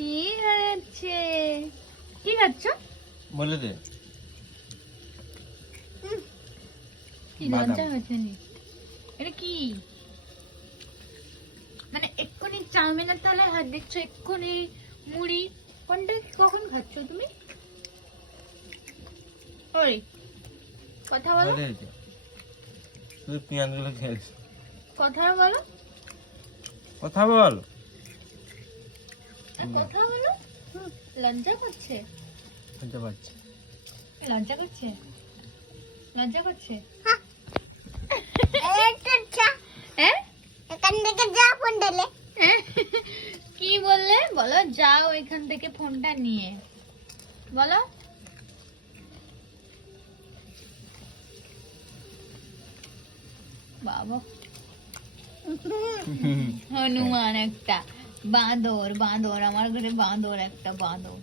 কি হচ্ছে? কি খাচ্ছ? বলে দে। কি বাদাম। লজ্জা হচ্ছে নি? এটা কি? মানে এক্ষুনি চাউমিনের তলায় হাত দিচ্ছ, এক্ষুনি মুড়ি, কোনটা কখন খাচ্ছ তুমি? ওই কথা বলো, বলে দে। তুই পেঁয়াজগুলো খেয়েছিস। কথা বলো, কথা বল। কথা বলো। লজ্জা করছে, শুনতে পাচ্ছি। লজ্জা করছে, লজ্জা করছে। হ্যাঁ? এখান থেকে যা ফোন দিলে কি বললে? বলো যাও এখান থেকে ফোনটা নিয়ে, বলো। বাবা হনুমান একটা, বাঁদর, বাঁদর আমার ঘরে বাঁদর একটা, বাঁদর।